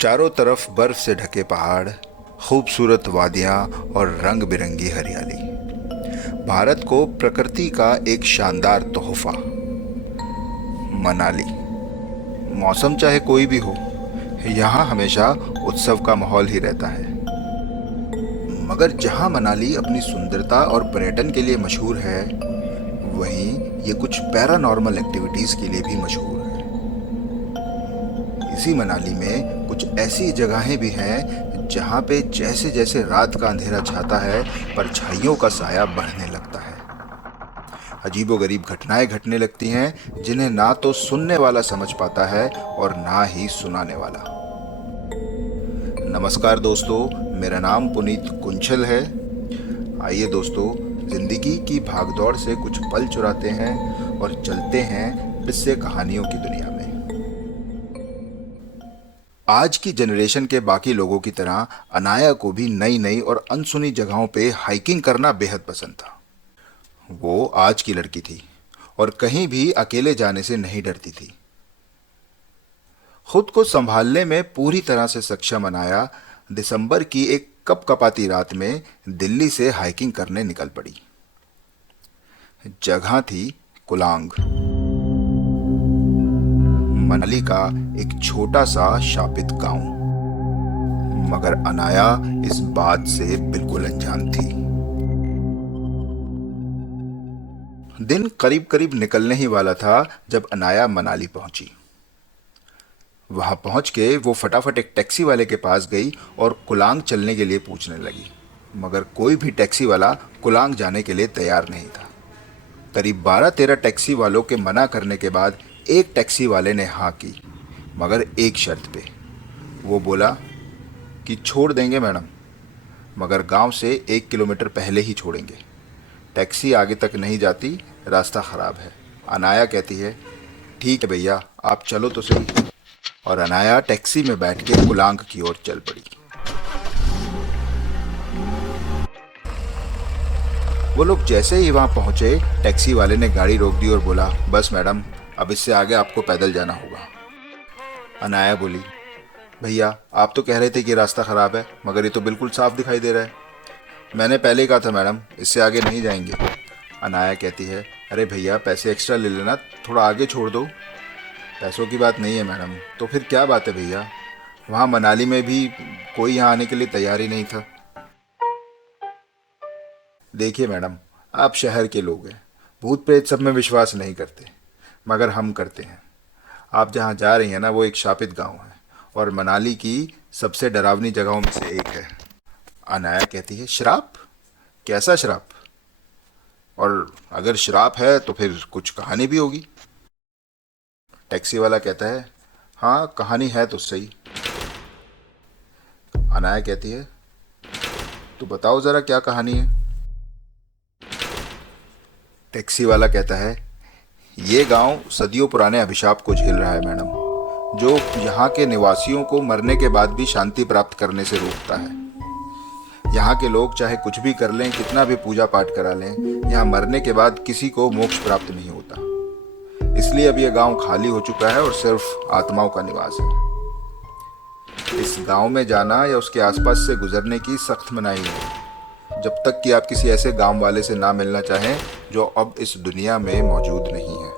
चारों तरफ बर्फ से ढके पहाड़, खूबसूरत वादियां और रंग बिरंगी हरियाली। भारत को प्रकृति का एक शानदार तोहफा। मनाली। मौसम चाहे कोई भी हो, यहाँ हमेशा उत्सव का माहौल ही रहता है। मगर जहाँ मनाली अपनी सुंदरता और पर्यटन के लिए मशहूर है, वहीं ये कुछ पैरानॉर्मल एक्टिविटीज के लिए भी मशहूर है। इसी मनाली में कुछ ऐसी जगहें भी हैं जहाँ पे जैसे जैसे रात का अंधेरा छाता है, परछाइयों का साया बढ़ने लगता है। अजीबोगरीब घटनाएं घटने लगती हैं जिन्हें ना तो सुनने वाला समझ पाता है और ना ही सुनाने वाला। नमस्कार दोस्तों, मेरा नाम पुनीत कुंचल है। आइए दोस्तों, जिंदगी की भागदौड़ से कुछ पल चुराते हैं और चलते हैं किस्से कहानियों की दुनिया में। आज की जनरेशन के बाकी लोगों की तरह अनाया को भी नई नई और अनसुनी जगहों पे हाइकिंग करना बेहद पसंद था। वो आज की लड़की थी और कहीं भी अकेले जाने से नहीं डरती थी। खुद को संभालने में पूरी तरह से सक्षम अनाया दिसंबर की एक कपकपाती रात में दिल्ली से हाइकिंग करने निकल पड़ी। जगह थी कुलांग, मनाली का एक छोटा सा शापित गांव। मगर अनाया इस बात से बिल्कुल अनजान थी। दिन करीब करीब निकलने ही वाला था जब अनाया मनाली पहुंची। वहां पहुंच के वो फटाफट एक टैक्सी वाले के पास गई और कुलांग चलने के लिए पूछने लगी। मगर कोई भी टैक्सी वाला कुलांग जाने के लिए तैयार नहीं था। करीब 12-13 टैक्सी वालों के मना करने के बाद एक टैक्सी वाले ने हाँ की, मगर एक शर्त पे। वो बोला कि छोड़ देंगे मैडम, मगर गांव से 1 किलोमीटर पहले ही छोड़ेंगे। टैक्सी आगे तक नहीं जाती, रास्ता खराब है। अनाया कहती है, ठीक है भैया, आप चलो तो सही। और अनाया टैक्सी में बैठ के कुलांग की ओर चल पड़ी। वो लोग जैसे ही वहां पहुंचे, टैक्सी वाले ने गाड़ी रोक दी और बोला, बस मैडम, अब इससे आगे आपको पैदल जाना होगा। अनाया बोली, भैया आप तो कह रहे थे कि रास्ता खराब है, मगर ये तो बिल्कुल साफ दिखाई दे रहा है। मैंने पहले ही कहा था मैडम, इससे आगे नहीं जाएंगे। अनाया कहती है, अरे भैया पैसे एक्स्ट्रा ले लेना, थोड़ा आगे छोड़ दो। पैसों की बात नहीं है मैडम। तो फिर क्या बात है भैया? वहाँ मनाली में भी कोई यहाँ आने के लिए तैयार ही नहीं था। देखिए मैडम, आप शहर के लोग हैं, भूत प्रेत सब में विश्वास नहीं करते, मगर हम करते हैं। आप जहाँ जा रही हैं ना, वो एक शापित गांव है और मनाली की सबसे डरावनी जगहों में से एक है। अनाया कहती है, श्राप? कैसा श्राप? और अगर श्राप है तो फिर कुछ कहानी भी होगी। टैक्सी वाला कहता है, हाँ कहानी है तो सही। अनाया कहती है, तो बताओ ज़रा क्या कहानी है। टैक्सी वाला कहता है, ये गांव सदियों पुराने अभिशाप को झेल रहा है मैडम, जो यहाँ के निवासियों को मरने के बाद भी शांति प्राप्त करने से रोकता है। यहाँ के लोग चाहे कुछ भी कर लें, कितना भी पूजा पाठ करा लें, यहाँ मरने के बाद किसी को मोक्ष प्राप्त नहीं होता। इसलिए अब यह गांव खाली हो चुका है और सिर्फ आत्माओं का निवास है। इस गांव में जाना या उसके आसपास से गुजरने की सख्त मनाही है, जब तक कि आप किसी ऐसे गांव वाले से ना मिलना चाहें जो अब इस दुनिया में मौजूद नहीं है।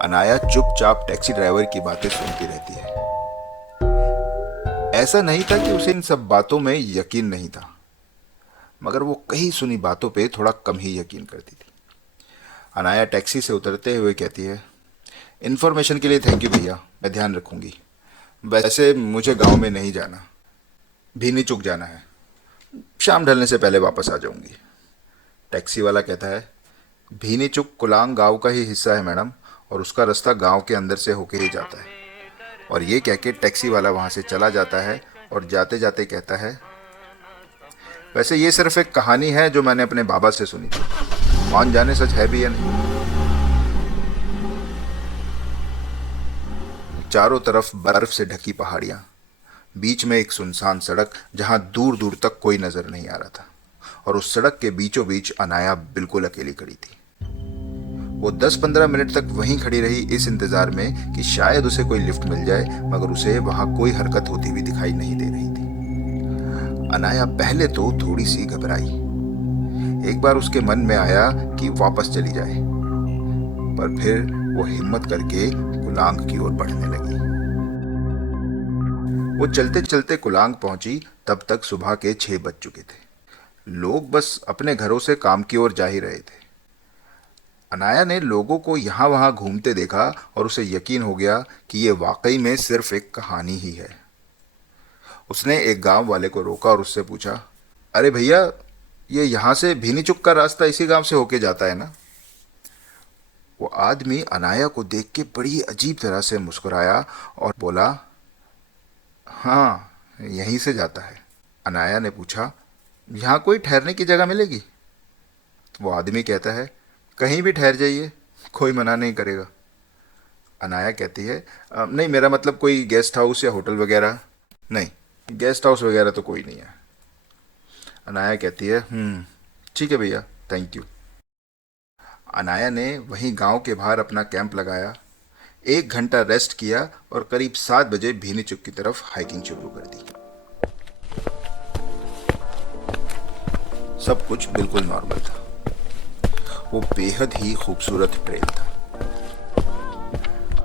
अनाया चुपचाप टैक्सी ड्राइवर की बातें सुनती रहती है। ऐसा नहीं था कि उसे इन सब बातों में यकीन नहीं था, मगर वो कही सुनी बातों पे थोड़ा कम ही यकीन करती थी। अनाया टैक्सी से उतरते हुए कहती है, इन्फॉर्मेशन के लिए थैंक यू भैया, मैं ध्यान रखूंगी। वैसे मुझे गांव में नहीं जाना, भीनी चुक जाना है। शाम ढलने से पहले वापस आ जाऊंगी। टैक्सी वाला कहता है, भीनी चुक कुलांग गांव का ही हिस्सा है मैडम, और उसका रास्ता गांव के अंदर से होके ही जाता है। और ये कह के टैक्सी वाला वहां से चला जाता है और जाते जाते कहता है, वैसे ये सिर्फ एक कहानी है जो मैंने अपने बाबा से सुनी थी, मान जाने सच है भी या नहीं। चारों तरफ बर्फ से ढकी पहाड़ियां, बीच में एक सुनसान सड़क जहां दूर दूर तक कोई नजर नहीं आ रहा था, और उस सड़क के बीचों बीच अनाया बिल्कुल अकेली खड़ी थी। वो 10-15 मिनट तक वहीं खड़ी रही इस इंतजार में कि शायद उसे कोई लिफ्ट मिल जाए, मगर उसे वहां कोई हरकत होती हुई दिखाई नहीं दे रही थी। अनाया पहले तो थोड़ी सी घबराई। एक बार उसके मन में आया कि वापस चली जाए, पर फिर वो हिम्मत करके कुलांग की ओर बढ़ने लगी। वो चलते चलते कुलांग पहुंची, तब तक सुबह के 6 बज चुके थे। लोग बस अपने घरों से काम की ओर जा ही रहे थे। अनाया ने लोगों को यहाँ वहाँ घूमते देखा और उसे यकीन हो गया कि ये वाकई में सिर्फ एक कहानी ही है। उसने एक गांव वाले को रोका और उससे पूछा, अरे भैया, ये यहाँ से भीनीचुक का रास्ता इसी गांव से होके जाता है ना? वो आदमी अनाया को देख के बड़ी अजीब तरह से मुस्कुराया और बोला, हाँ, यहीं से जाता है। अनाया ने पूछा, यहाँ कोई ठहरने की जगह मिलेगी? वो आदमी कहता है, कहीं भी ठहर जाइए, कोई मना नहीं करेगा। अनाया कहती है, नहीं, मेरा मतलब कोई गेस्ट हाउस या होटल वगैरह? नहीं, गेस्ट हाउस वगैरह तो कोई नहीं है। अनाया कहती है, ठीक है भैया, थैंक यू। अनाया ने वहीं गांव के बाहर अपना कैंप लगाया, 1 घंटा रेस्ट किया और करीब 7 बजे भीनीचुक की तरफ हाइकिंग शुरू कर दी। सब कुछ बिल्कुल नॉर्मल था। वो बेहद ही खूबसूरत ट्रेल था।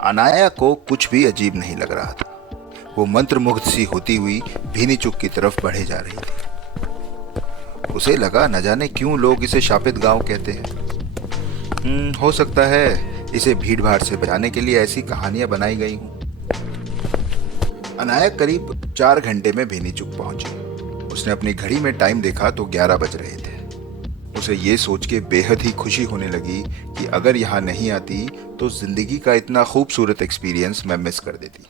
अनाया को कुछ भी अजीब नहीं लग रहा था। वो मंत्रमुग्ध सी होती हुई भीनीचुक की तरफ बढ़े जा रही थी। उसे लगा, न जाने क्यों लोग इसे शापित गांव कहते हैं। हो सकता है इसे भीड़ भाड़ से बचाने के लिए ऐसी कहानियां बनाई गई हूं। अनाया करीब 4 घंटे में भीनीचुक पहुंची। उसने अपनी घड़ी में टाइम देखा तो 11 बज रहे थे। उसे ये सोच के बेहद ही खुशी होने लगी कि अगर यहाँ नहीं आती तो जिंदगी का इतना खूबसूरत एक्सपीरियंस मैं मिस कर देती।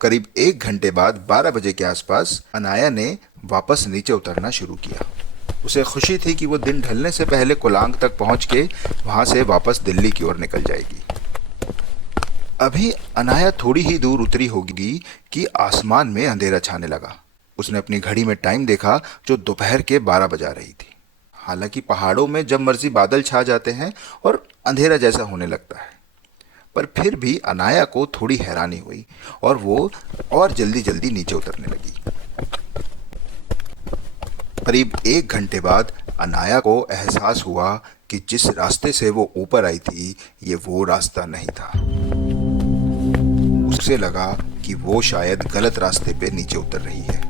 करीब 1 घंटे बाद 12 बजे के आसपास अनाया ने वापस नीचे उतरना शुरू किया। उसे खुशी थी कि वो दिन ढलने से पहले कुलांग तक पहुंच के वहां से वापस दिल्ली की ओर निकल जाएगी। अभी अनाया थोड़ी ही दूर उतरी होगी कि आसमान में अंधेरा छाने लगा। उसने अपनी घड़ी में टाइम देखा जो दोपहर के 12 बजा रही थी। हालांकि पहाड़ों में जब मर्जी बादल छा जाते हैं और अंधेरा जैसा होने लगता है, पर फिर भी अनाया को थोड़ी हैरानी हुई और वो और जल्दी जल्दी नीचे उतरने लगी। करीब 1 घंटे बाद अनाया को एहसास हुआ कि जिस रास्ते से वो ऊपर आई थी ये वो रास्ता नहीं था। उसे लगा कि वो शायद गलत रास्ते पे नीचे उतर रही है।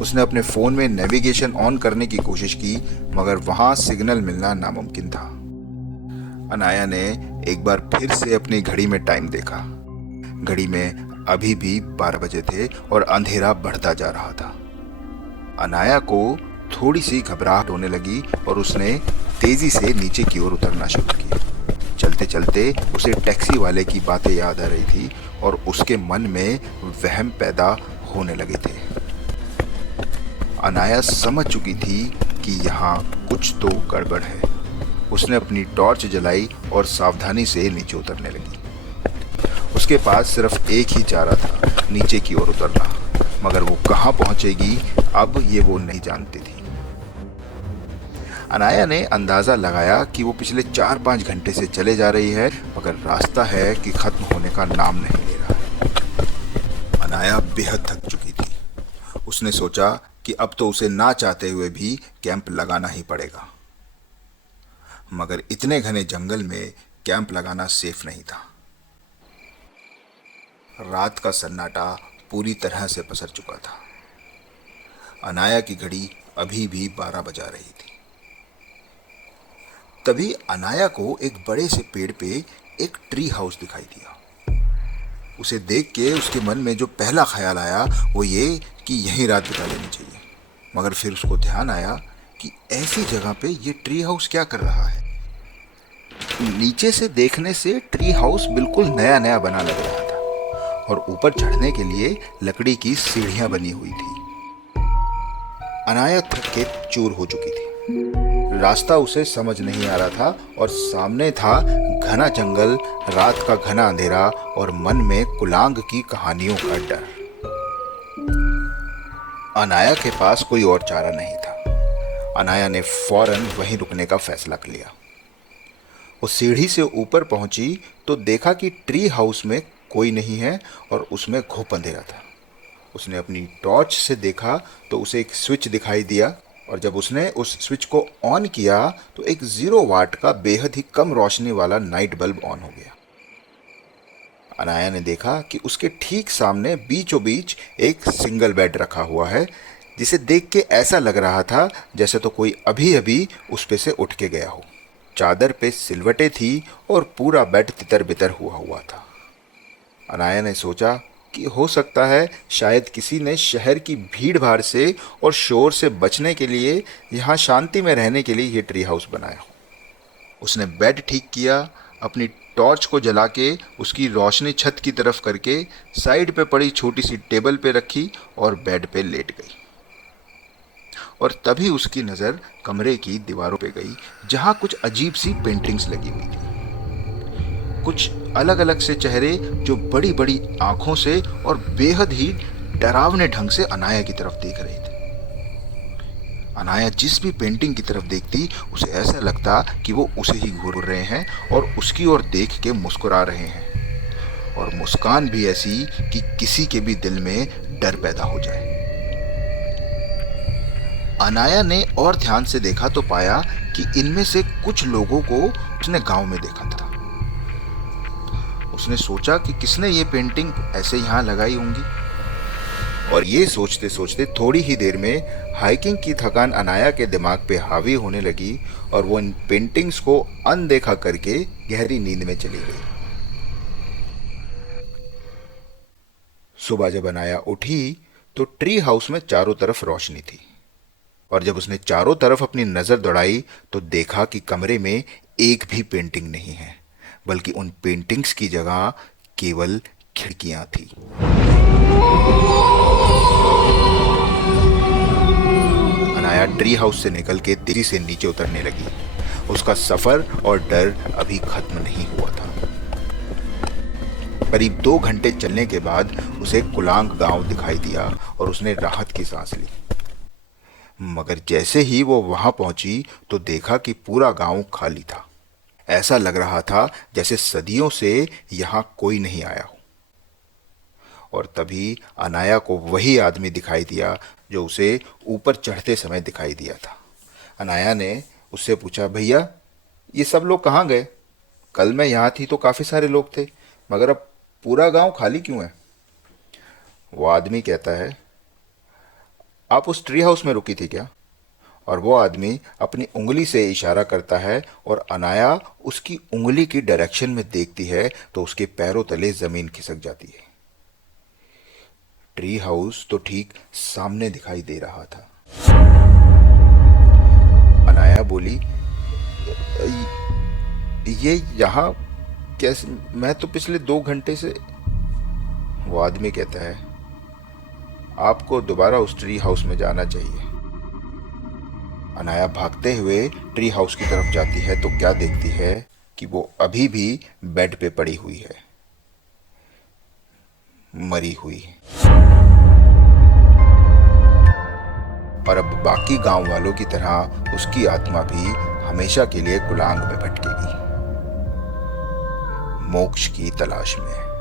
उसने अपने फोन में नेविगेशन ऑन करने की कोशिश की, मगर वहां सिग्नल मिलना नामुमकिन था। अनाया ने एक बार फिर से अपनी घड़ी में टाइम देखा। घड़ी में अभी भी 12 बजे थे और अंधेरा बढ़ता जा रहा था। अनाया को थोड़ी सी घबराहट होने लगी और उसने तेजी से नीचे की ओर उतरना शुरू किया। चलते चलते उसे टैक्सी वाले की बातें याद आ रही थी और उसके मन में वहम पैदा होने लगे थे। अनाया समझ चुकी थी कि यहाँ कुछ तो गड़बड़ है। उसने अपनी टॉर्च जलाई और सावधानी से नीचे उतरने लगी। उसके पास सिर्फ एक ही चारा था, नीचे की ओर उतरना, मगर वो कहाँ पहुंचेगी अब ये वो नहीं जानती थी। अनाया ने अंदाजा लगाया कि वो पिछले 4-5 घंटे से चले जा रही है, मगर रास्ता है कि खत्म होने का नाम नहीं ले रहा है। अनाया बेहद थक चुकी थी। उसने सोचा कि अब तो उसे ना चाहते हुए भी कैंप लगाना ही पड़ेगा, मगर इतने घने जंगल में कैंप लगाना सेफ नहीं था। रात का सन्नाटा पूरी तरह से पसर चुका था। अनाया की घड़ी अभी भी 12 बजा रही थी। तभी अनाया को एक बड़े से पेड़ पे एक ट्री हाउस दिखाई दिया। उसे देख के उसके मन में जो पहला ख्याल आया वो ये कि यहीं रात बिता लेनी चाहिए, मगर फिर उसको ध्यान आया कि ऐसी जगह पे ये ट्री हाउस क्या कर रहा है। नीचे से देखने से ट्री हाउस बिल्कुल नया नया बना लग रहा था और ऊपर चढ़ने के लिए लकड़ी की सीढ़ियां बनी हुई थी। अनाया थक के चूर हो चुकी थी। रास्ता उसे समझ नहीं आ रहा था और सामने था घना जंगल, रात का घना अंधेरा और मन में कुलांग की कहानियों का डर। अनाया के पास कोई और चारा नहीं था। अनाया ने फौरन वहीं रुकने का फैसला कर लिया। वो सीढ़ी से ऊपर पहुंची तो देखा कि ट्री हाउस में कोई नहीं है और उसमें घुप अंधेरा था। उसने अपनी टॉर्च से देखा तो उसे एक स्विच दिखाई दिया और जब उसने उस स्विच को ऑन किया तो एक 0 वाट का बेहद ही कम रोशनी वाला नाइट बल्ब ऑन हो गया। अनाया ने देखा कि उसके ठीक सामने बीचों बीच एक सिंगल बेड रखा हुआ है, जिसे देख के ऐसा लग रहा था जैसे तो कोई अभी अभी उस पे से उठ के गया हो। चादर पे सिलवटें थी और पूरा बेड तितर बितर हुआ हुआ था। अनाया ने सोचा कि हो सकता है शायद किसी ने शहर की भीड़ भाड़ से और शोर से बचने के लिए यहाँ शांति में रहने के लिए ये ट्री हाउस बनाया हो। उसने बेड ठीक किया, अपनी टॉर्च को जला के उसकी रोशनी छत की तरफ करके साइड पे पड़ी छोटी सी टेबल पे रखी और बेड पे लेट गई। और तभी उसकी नज़र कमरे की दीवारों पे गई, जहाँ कुछ अजीब सी पेंटिंग्स लगी हुई थी। कुछ अलग अलग से चेहरे जो बड़ी बड़ी आंखों से और बेहद ही डरावने ढंग से अनाया की तरफ देख रहे थे। अनाया जिस भी पेंटिंग की तरफ देखती उसे ऐसा लगता कि वो उसे ही घूर रहे हैं और उसकी ओर देख के मुस्कुरा रहे हैं, और मुस्कान भी ऐसी कि किसी के भी दिल में डर पैदा हो जाए। अनाया ने और ध्यान से देखा तो पाया कि इनमें से कुछ लोगों को उसने गांव में देखा था। उसने सोचा कि किसने ये पेंटिंग ऐसे यहाँ लगाई होंगी, और ये सोचते सोचते थोड़ी ही देर में हाइकिंग की थकान अनाया के दिमाग पे हावी होने लगी और वो इन पेंटिंग्स को अनदेखा करके गहरी नींद में चली गई। सुबह जब अनाया उठी तो ट्री हाउस में चारों तरफ रोशनी थी, और जब उसने चारों तरफ अपनी नजर दौड़ाई तो देखा कि कमरे में एक भी पेंटिंग नहीं है, बल्कि उन पेंटिंग्स की जगह केवल खिड़कियां थी। अनाया ट्री हाउस से निकल के तेजी से नीचे उतरने लगी। उसका सफर और डर अभी खत्म नहीं हुआ था। करीब 2 घंटे चलने के बाद उसे कुलांग गांव दिखाई दिया और उसने राहत की सांस ली। मगर जैसे ही वो वहां पहुंची तो देखा कि पूरा गांव खाली था। ऐसा लग रहा था जैसे सदियों से यहां कोई नहीं आया हो। और तभी अनाया को वही आदमी दिखाई दिया जो उसे ऊपर चढ़ते समय दिखाई दिया था। अनाया ने उससे पूछा, भैया ये सब लोग कहाँ गए? कल मैं यहाँ थी तो काफ़ी सारे लोग थे, मगर अब पूरा गांव खाली क्यों है? वो आदमी कहता है, आप उस ट्री हाउस में रुकी थी क्या? और वो आदमी अपनी उंगली से इशारा करता है और अनाया उसकी उंगली की डायरेक्शन में देखती है तो उसके पैरों तले जमीन खिसक जाती है। ट्री हाउस तो ठीक सामने दिखाई दे रहा था। अनाया बोली, ये यहाँ कैसे? मैं तो पिछले 2 घंटे से। वो आदमी कहता है, आपको दोबारा उस ट्री हाउस में जाना चाहिए। अनाया भागते हुए ट्री हाउस की तरफ जाती है तो क्या देखती है कि वो अभी भी बेड पे पड़ी हुई है, मरी हुई। और अब बाकी गांव वालों की तरह उसकी आत्मा भी हमेशा के लिए कुलांग में भटकेगी, मोक्ष की तलाश में।